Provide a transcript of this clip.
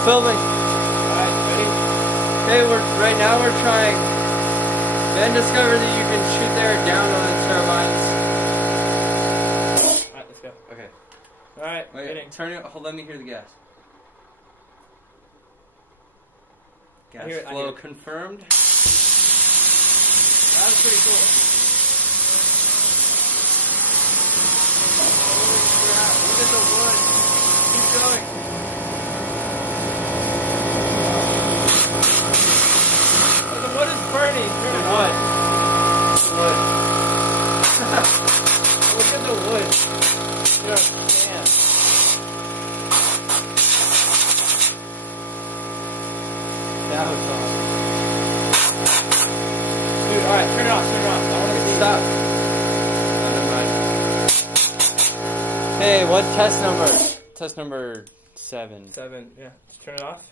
Filming. Alright, ready? Okay, right now we're trying. Ben discovered that you can shoot their down on turbines. Alright, let's go. Okay. Alright, Wait, hitting. turn it. Hold. Let me hear the gas. Gas I hear flow it. confirmed. That was pretty cool. Holy crap, look at the wood. Keep going. Oh, the wood is burning. Turn it on. Wood. Look at the wood. Just damn. That was awesome. Dude, alright, turn it off, turn it off. I want to see. Stop. Hey, what test number? Test number 7. 7, yeah. Just turn it off.